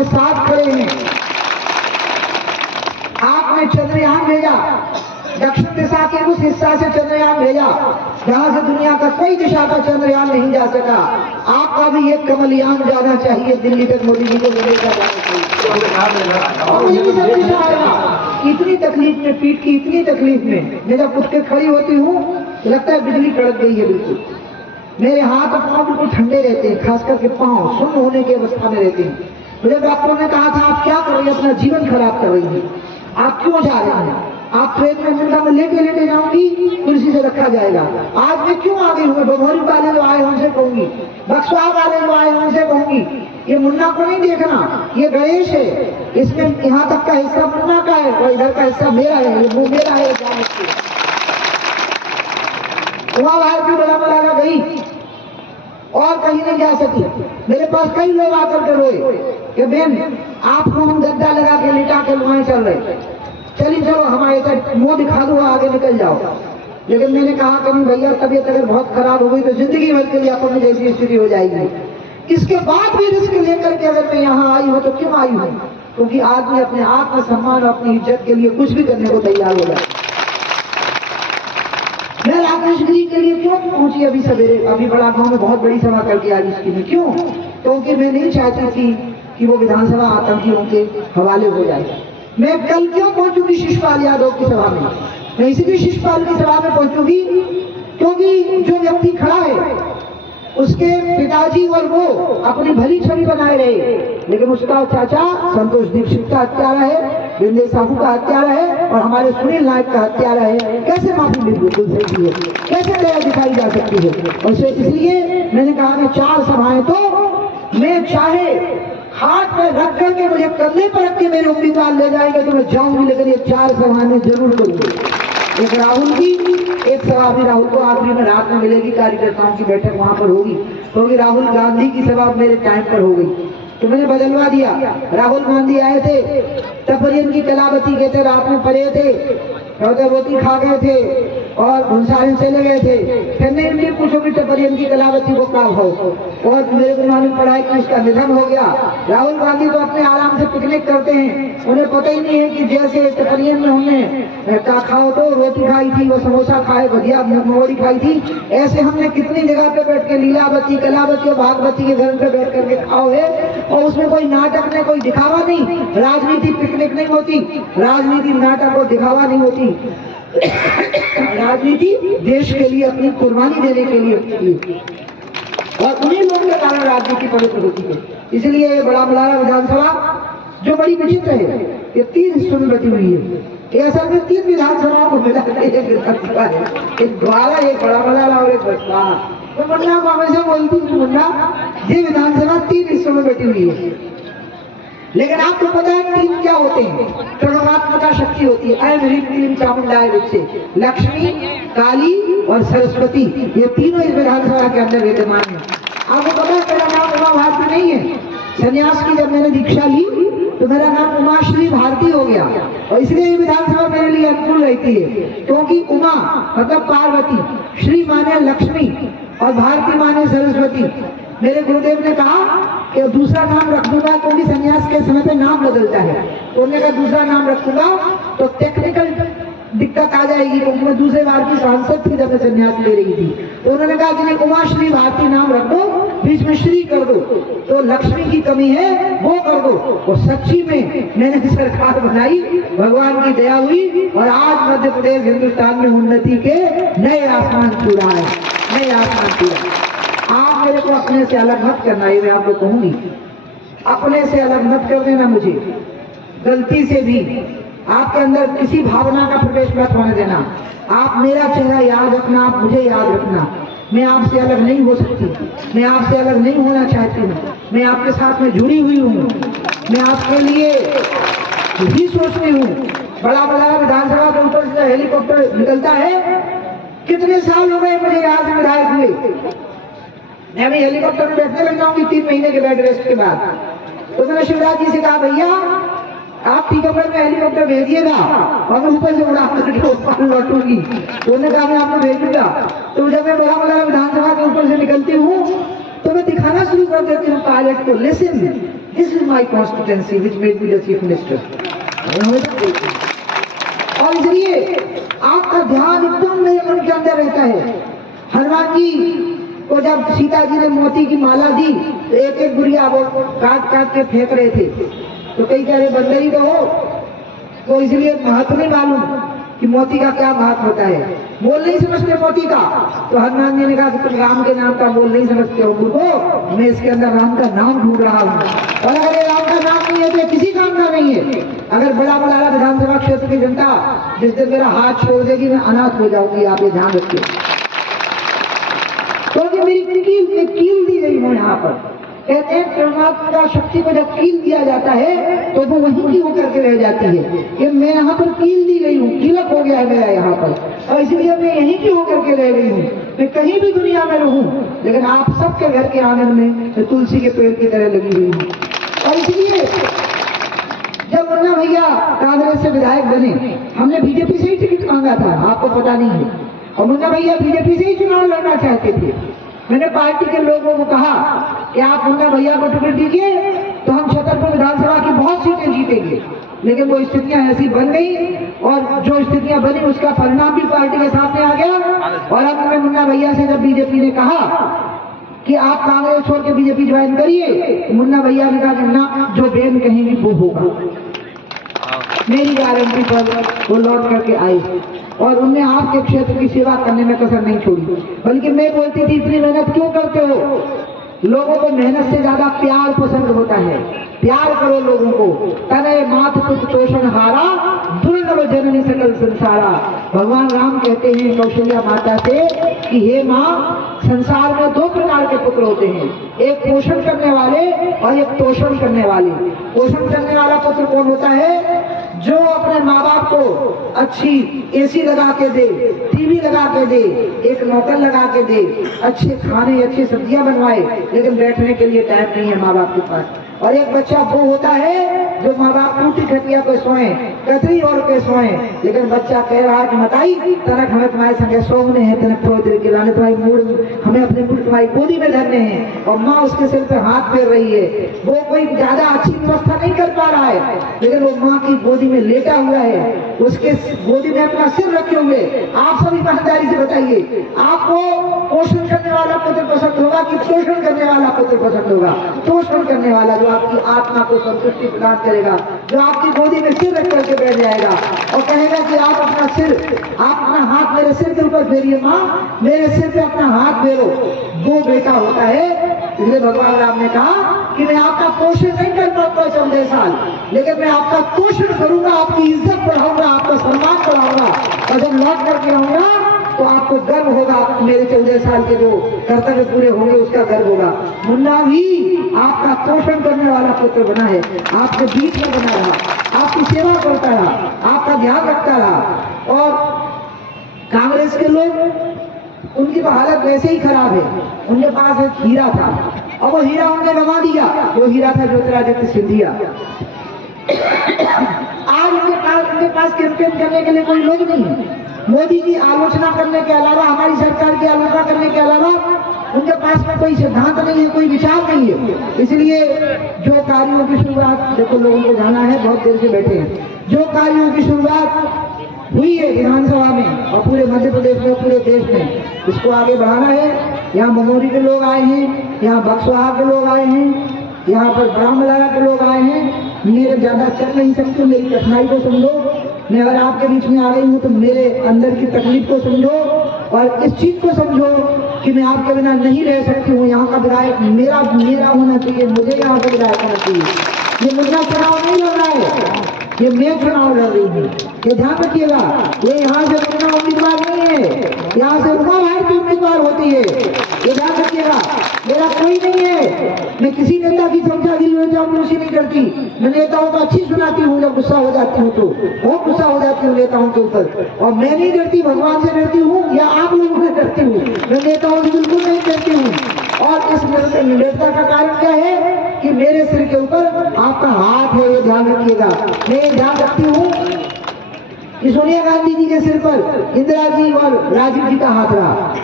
आपके साथ खड़े हैं। आपने चंद्रयान भेजा, दक्षिण दिशा के उस हिस्सा से चंद्रयान भेजा जहां से दुनिया का कोई दिशा का चंद्रयान नहीं जा सका। आपका भी एक कमलयान जाना चाहिए, दिल्ली तक मोदी जी को लेकर जाना चाहिए। और मुझे भी संदेशा आएगा। इतनी तकलीफ में, पीठ की इतनी तकलीफ में मैं जब उठ के खड़ी होती हूँ लगता है बिजली कड़क गई है। बिल्कुल मेरे हाथ और पांव बिल्कुल ठंडे रहते हैं, खास करके पांव सुन्न होने की अवस्था में रहते हैं। मुझे डॉक्टरों ने कहा था आप क्या कर रही हैं, अपना जीवन खराब कर रही हैं, आप क्यों जा रहे हैं, आप ट्रेन में मुंडा में लेटे लेटे जाऊंगी, कुर्सी से रखा जाएगा। आज मैं क्यों आ गई हूँ, बभौरी वाले जो आए उनसे कहूंगी, बक्सवा वाले जो आए उनसे कहूंगी, ये मुन्ना को नहीं देखना, ये गणेश है, इसमें यहाँ तक का हिस्सा मुन्ना का है और इधर का हिस्सा मेरा है, वो मेरा है। वहां बाहर की बड़ा मलाला गई और कहीं नहीं जा सकी। मेरे पास कई लोग आकर के रोए कि बेन आपको हम गद्दा लगा के लिटा के वहां चल रहे, चलिए चलो हमारे साथ मुंह दिखा दो, आगे निकल जाओ। लेकिन मैंने कहा कि नहीं भैया, तबीयत अगर बहुत खराब हो गई तो जिंदगी भर के लिए अपन जैसी स्थिति हो जाएगी। इसके बाद भी रिस्क लेकर के अगर मैं यहाँ आई हूँ तो क्यों आई हूँ, क्योंकि आदमी अपने आत्मसम्मान और अपनी इज्जत के लिए कुछ भी करने को तैयार हो जाए। मैं राकेशगिरी के लिए क्यों पहुंची अभी सवेरे, अभी बड़ा गांव में बहुत बड़ी सभा करके आई इसकी में, क्यों? क्योंकि मैं नहीं चाहती थी कि वो विधानसभा आतंकियों के हवाले हो जाए। मैं कल क्यों पहुंचूंगी शिशुपाल यादव की सभा में, मैं इसलिए शिशुपाल की सभा में पहुंचूंगी क्योंकि जो व्यक्ति खड़ा है उसके पिताजी और वो अपनी भली छवि बनाए रहे, लेकिन उसका चाचा संतोष दीक्षित का हत्यारा है, विंदे साहू का हत्यारा है और हमारे सुनील नायक का हत्यारा है। कैसे माफी बिल्कुल सही है, कैसे दया दिखाई जा सकती है? और इसलिए मैंने कहा कि 4 सभाएं तो मैं चाहे हाथ में रख करके मुझे कंधे पर रख के मेरे उम्मीदवार ले जाएंगे तो मैं जाऊंगी, लेकिन ये 4 सभाएं मैं जरूर करूंगी। एक राहुल की, एक सभा भी राहुल को आखिरी में रात में मिलेगी, कार्यकर्ताओं की बैठक वहां पर होगी, क्योंकि राहुल गांधी की सभा मेरे टाइम पर हो गई तो मैंने बदलवा दिया। राहुल गांधी आए थे, तपरियन की कलावती गए थे, रात में पड़े थे, रोटी खा गए थे और भंसारण चले गए थे। फिर नहीं पूछोगी टपरियन की कलावती को क्या हो, और मेरे को मालूम पड़ा है कि उसका निधन हो गया। राहुल गांधी तो अपने आराम से पिकनिक करते हैं, उन्हें पता ही नहीं है कि जैसे टपरियन में हमने खाओ तो रोटी खाई थी, वो समोसा खाए, भजिया मोड़ी खाई थी, ऐसे हमने कितनी जगह पे बैठ के लीलावती, कलावती और भागवती के घर पे बैठ करके खाओ है। और उसमें कोई नाटक नहीं, कोई दिखावा नहीं, राजनीति पिकनिक नहीं होती, राजनीति नाटक और दिखावा नहीं होती। राजनीति देश के लिए अपनी कुर्बानी देने के लिए और उन्हीं लोगों के कारण राजनीति पवित्र होती है। इसलिए ये बड़ा मलाला विधानसभा जो बड़ी विचित्र है, ये 3 हिस्सों में बटी हुई है। ये असल में 3 विधानसभाओं को मिला एक विधानसभा है, एक द्वारा, एक बड़ा मलाला और एक बसपा। तो मुन्ना को हमेशा बोलती हूँ मुन्ना, ये विधानसभा 3 हिस्सों में बटी हुई है। लेकिन आपको पता है 3 क्या होते हैं? प्रणवात्मका शक्ति होती है। ऐं ह्रीं क्लीं चामुंडाय विद्महे, लक्ष्मी, काली और सरस्वती, ये तीनों इस विधानसभा के अंदर विद्यमान है। आपको पता है मेरा नाम उमा भारती नहीं है। संन्यास की जब मैंने दीक्षा ली तो मेरा नाम उमाश्री भारती हो गया, और इसलिए ये विधानसभा मेरे लिए अनुकूल रहती है, क्योंकि उमा मतलब पार्वती, श्री माने लक्ष्मी और भारती माने सरस्वती। मेरे गुरुदेव ने कहा कि दूसरा नाम रख दूंगा, क्योंकि संन्यास के समय पे नाम बदलता है। उन्होंने कहा दूसरा नाम रखूंगा तो टेक्निकल दिक्कत आ जाएगी, क्योंकि मैं दूसरे बार की सांसद थी जब मैं संन्यास ले रही थी। तो उन्होंने कहा कि नहीं, उमाश्री भारती नाम रख दो, बीच में श्री कर दो, तो लक्ष्मी की कमी है वो कर दो। और सच्ची में मैंने सरकार बनाई, भगवान की दया हुई, और आज मध्य प्रदेश हिंदुस्तान में उन्नति के नए आसमान छू रहा है, नए आसमान छू रहा है। आप मेरे को अपने से अलग मत करना, ये मैं आपको कहूंगी, अपने से अलग मत कर देना मुझे, गलती से भी आपके अंदर किसी भावना का प्रवेश मत होने देना। आप मेरा चेहरा याद रखना, आप मुझे याद रखना। मैं आपसे अलग नहीं हो सकती, मैं आपसे अलग नहीं होना चाहती हूँ, मैं आपके साथ में जुड़ी हुई हूँ, मैं आपके लिए ही सोचती हूँ। बड़ा बड़ा विधानसभा के ऊपर से हेलीकॉप्टर निकलता है, कितने साल हो गए मुझे यहाँ से विधायक हुए, मैं अभी हेलीकॉप्टर में बैठने लग जाऊंगी 3 महीने के बेड रेस्ट के बाद। तो मैंने शिवराज जी से कहा भैया आप टीकमगढ़ में हेलीकॉप्टर भेजिएगा और मैं ऊपर से उड़ा करके लौटूंगी। तो उन्होंने कहा मैं आपको भेज दूंगा। तो जब मैं बड़ा बड़ा विधानसभा के ऊपर से निकलती हूँ तो मैं दिखाना शुरू कर देती हूँ पायलट को, listen this is my constituency, which made me the chief minister. और इसलिए आपका ध्यान एकदम मेरे मन के अंदर रहता है। हनुमान जी को जब सीता जी ने मोती की माला दी तो एक एक गुड़िया वो काट काट के फेंक रहे थे, तो कई कह रहे बंदर ही तो हो, तो इसलिए महत्व नहीं मालूम कि मोती का क्या महत्व होता है, बोल नहीं समझते मोती का। तो हनुमान जी ने कहा कि तुम राम के नाम का बोल नहीं समझते हो मूर्खो, मैं इसके अंदर राम का नाम ढूंढ रहा हूँ, और अगर ये राम का नाम नहीं है तो किसी काम का नहीं है। अगर बड़ा बड़ा विधानसभा क्षेत्र की जनता जिस दिन मेरा हाथ छोड़ देगी मैं अनाथ हो जाऊंगी, आप ये ध्यान रखिए। क्योंकि तो मेरी कील दी गई हूँ यहाँ पर। कहते हैं परमात्मा शक्ति को जब कील दिया जाता है तो वो वहीं की होकर के रह जाती है कि मैं यहाँ पर कील दी गई हूँ, कीलक हो गया है मेरा यहाँ पर, और इसलिए मैं यहीं की होकर के रह गई हूँ। मैं कहीं भी दुनिया में रहूं लेकिन आप सबके घर के आंगन में तुलसी के पेड़ की तरह लगी हुई हूँ। और इसलिए जब मुन्ना भैया कांग्रेस से विधायक बने, हमने बीजेपी से ही टिकट मांगा था, आपको पता नहीं है, और मुन्ना भैया बीजेपी से ही चुनाव लड़ना चाहते थे। मैंने पार्टी के लोगों को कहा कि आप मुन्ना भैया को टिकट दीजिए तो हम छतरपुर विधानसभा की बहुत सीटें जीतेंगे, लेकिन वो स्थितियां ऐसी बन गई और जो स्थितियां बनी उसका परिणाम भी पार्टी के सामने आ गया। और अब मैं मुन्ना भैया से जब बीजेपी ने कहा कि आप कांग्रेस छोड़ के बीजेपी ज्वाइन करिए, मुन्ना भैया ने कहा कि ना, जो बेन कहेंगी वो होगा। मेरी गारंटी पर वो लौट करके आए और उनने आपके क्षेत्र की सेवा करने में कसर नहीं छोड़ी, बल्कि मैं बोलती थी इतनी मेहनत क्यों करते हो, लोगों को मेहनत से ज्यादा प्यार पसंद होता है, प्यार करो लोगों को। तने मात पुत्र तोषण हारा, दुर्लभ जननी सकल संसारा। भगवान राम कहते हैं कौशल्या माता से कि हे माँ, संसार में दो प्रकार के पुत्र होते हैं, एक पोषण करने वाले और एक तोषण करने वाले। पोषण करने वाला पुत्र कौन होता है? जो अपने माँ बाप को अच्छी एसी लगा के दे, टीवी लगा के दे, एक नौकर लगा के दे, अच्छे खाने अच्छी सब्जियां बनवाए, लेकिन बैठने के लिए टाइम नहीं है माँ बाप के पास। और एक बच्चा वो होता है जो माँ बाप टूटी खटिया पे सोए, कतरी और पे सोए, लेकिन बच्चा कह रहा है कि मताई तनक हमें तुम्हारे संगे सोने हैं, तनक थोड़ी देर के लाने तुम्हारी मूड हमें अपने मूड तुम्हारी गोदी में धरने हैं, और माँ उसके सिर पे हाथ फेर रही है। वो कोई ज्यादा अच्छी व्यवस्था नहीं कर पा रहा है, लेकिन वो माँ की गोदी में लेटा हुआ है, उसके गोदी में अपना सिर रखे हुए। आप सभी ईमानदारी से बताइए, आपको पोषण करने वाला पुत्र पसंद होगा कि पोषण करने वाला पुत्र पसंद होगा? पोषण करने वाला, जो आपकी आत्मा को संतुष्टि प्रदान करेगा, जो आपकी गोदी में सिर रख करके बैठ जाएगा और कहेगा कि आप अपना सिर, आप अपना हाथ मेरे सिर के ऊपर फेरिए माँ, मेरे सिर पे अपना हाथ फेरो, वो बेटा होता है। इसलिए भगवान राम ने कहा कि मैं आपका पोषण नहीं कर पाऊंगा 14 साल, लेकिन मैं आपका पोषण करूंगा, आपकी इज्जत बढ़ाऊंगा, आपका सम्मान बढ़ाऊंगा, और जब लौट करके आऊंगा तो आपको गर्व होगा, मेरे 14 साल के जो कर्तव्य पूरे होंगे उसका गर्व होगा। मुन्ना भी आपका पोषण करने वाला पुत्र बना है, आपके बीच में बना रहा, आपकी सेवा करता रहा, आपका ध्यान रखता रहा। और कांग्रेस के लोग, उनकी तो हालत वैसे ही खराब है। उनके पास एक हीरा था और वो हीरा उन्होंने गंवा दिया, वो हीरा था ज्योतिरादित्य सिंधिया। आज उनके पास कैंपेन करने के लिए कोई लोग नहीं है। मोदी की आलोचना करने के अलावा, हमारी सरकार की आलोचना करने के अलावा उनके पास में कोई सिद्धांत नहीं है, कोई विचार नहीं है। इसलिए जो कार्यों की शुरुआत, देखो लोगों को जाना है, बहुत देर से बैठे हैं, जो कार्यों की शुरुआत हुई है विधानसभा में और पूरे मध्य प्रदेश में, पूरे देश में, इसको आगे बढ़ाना है। यहाँ बमोरी के लोग आए हैं, यहाँ बक्सवाहा के लोग आए हैं, यहाँ पर बरामलारा के लोग आए हैं। मेरे ज्यादा चल नहीं सकते, मेरी कठिनाई को समझो। मैं अगर आपके बीच में आ गई हूँ तो मेरे अंदर की तकलीफ को समझो और इस चीज को समझो कि मैं आपके बिना नहीं रह सकती हूँ। यहाँ का विधायक मेरा होना चाहिए, मुझे यहाँ का विधायक होना चाहिए। ये मुद्दा चुनाव नहीं लड़ रहा है, ये मैं चुनाव लड़ रही हूँ, ये ध्यान रखिएगा। ये यहाँ से मुन्ना उम्मीदवार नहीं है, यहाँ से उमा भारती उम्मीदवार होती है, ये ध्यान रखिएगा। मेरा कोई नहीं है, मैं किसी नेता की चामलूसी नहीं करती। मैं नेताओं को अच्छी सुनाती हूँ, जब गुस्सा हो जाती हूँ तो बहुत गुस्सा हो जाती हूँ नेताओं के ऊपर, और मैं नहीं डरती, भगवान से डरती हूँ या आप लोगों से डरती हूँ, मैं नेताओं से बिल्कुल नहीं डरती हूँ। और इस निर्भरता का कारण क्या है कि मेरे सिर के ऊपर आपका हाथ है, ये ध्यान रखिएगा। मैं ये ध्यान रखती हूँ कि सोनिया गांधी जी के सिर पर इंदिरा जी और राजीव जी का हाथ रहा,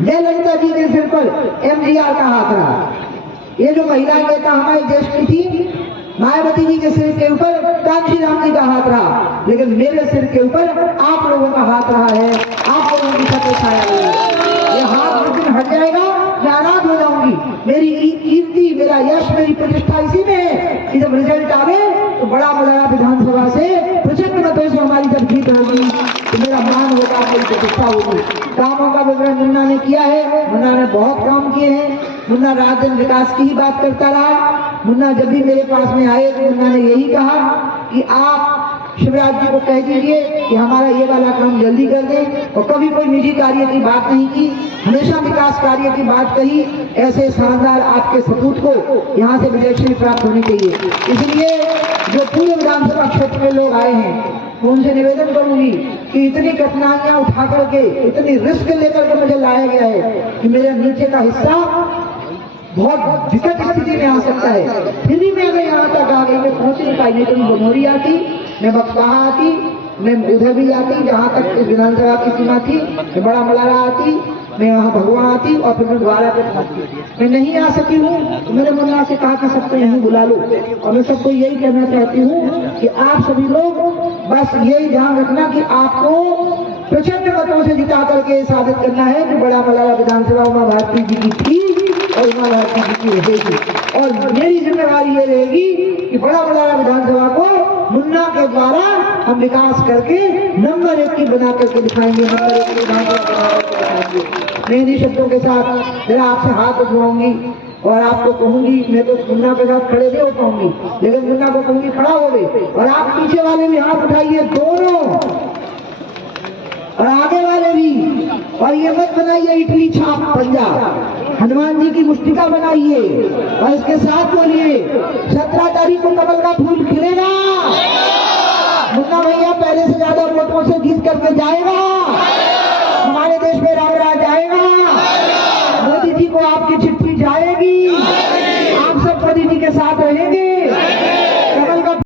जयललिता जी के सिर पर MGR का हाथ रहा। ये जो महिला नेता हमारे देश की थी, लेकिन मेरे सिर के ऊपर आप लोगों का हाथ रहा है, आप लोगों की छत्र छाया है। ये हाथ जिस दिन हट जाएगा मैं अनाथ हो जाऊंगी। मेरी कीर्ति, मेरा यश, मेरी प्रतिष्ठा इसी में है कि जब रिजल्ट आवे तो बड़ा मलारा विधानसभा से प्रचंड मतों से हमारी जब जीत होगी तो मेरा मान होगा, मेरी प्रतिष्ठा होगी। कामों का विवरण मुन्ना ने किया है, मुन्ना ने बहुत काम किए हैं। मुन्ना रात दिन विकास की ही बात करता रहा। मुन्ना जब भी मेरे पास में आए तो मुन्ना ने यही कहा कि आप शिवराज जी को कह दीजिए कि हमारा ये वाला काम जल्दी कर दें, और कभी कोई निजी कार्य की बात नहीं की, हमेशा विकास कार्य की बात कही। ऐसे शानदार आपके सपूत को यहाँ से विजयश्री प्राप्त होनी चाहिए। इसलिए जो पूरे विधानसभा क्षेत्र में लोग आए हैं मैं उनसे निवेदन करूंगी कि इतनी कठिनाइयां उठा करके, इतनी रिस्क लेकर के मुझे लाया गया है कि मेरे नीचे का हिस्सा बहुत विकट स्थिति में आ सकता है, फिर भी मैं अगर यहाँ तक आ गई, मैं पहुंच नहीं पाई। नहीं तो मैं बनोरी आती, मैं बक्सहा आती, मैं उधर भी आती जहाँ तक इस विधानसभा की सीमा थी, मैं बड़ा मलारा आती, मैं वहाँ भगवान आती और फिर मैं द्वारा पे पहुंचती। मैं नहीं आ सकी हूँ तो मैंने मुन्ना से कहा कि सबको यहीं बुला लो। और मैं सबको यही कहना चाहती हूँ कि आप सभी लोग बस यही ध्यान रखना कि आपको प्रचंड मतों से जिता करके साबित करना है कि बड़ा मलारा विधानसभा उमा भारती जी की थी और उमा भारती जी की रहेगी। और मेरी जिम्मेवारी ये रहेगी कि बड़ा मलारा विधानसभा को मुन्ना के द्वारा हम विकास करके नंबर 1 की बना करके दिखाएंगे, नंबर 1 की विधानसभा बना करके दिखाएंगे। मैं इन्हीं शब्दों के साथ जरा आपसे हाथ उठवाऊंगी और आपको कहूंगी, मैं तो मुन्ना के साथ खड़े नहीं हो पाऊंगी, लेकिन मुन्ना को कहूंगी खड़ा हो गए, और आप पीछे वाले भी हाथ उठाइए दोनों, और आगे वाले भी। और ये मत बनाइए इटली छाप पंजाब, हनुमान जी की मुष्टिका बनाइए और इसके साथ बोलिए 17 तारीख को कमल का फूल खिलेगा, मुन्ना भैया पहले से ज्यादा वोटों से जीत करके जाएगा, हमारे देश में राम राज आएगा, मोदी जी को आपकी चिट्ठी जाएगी।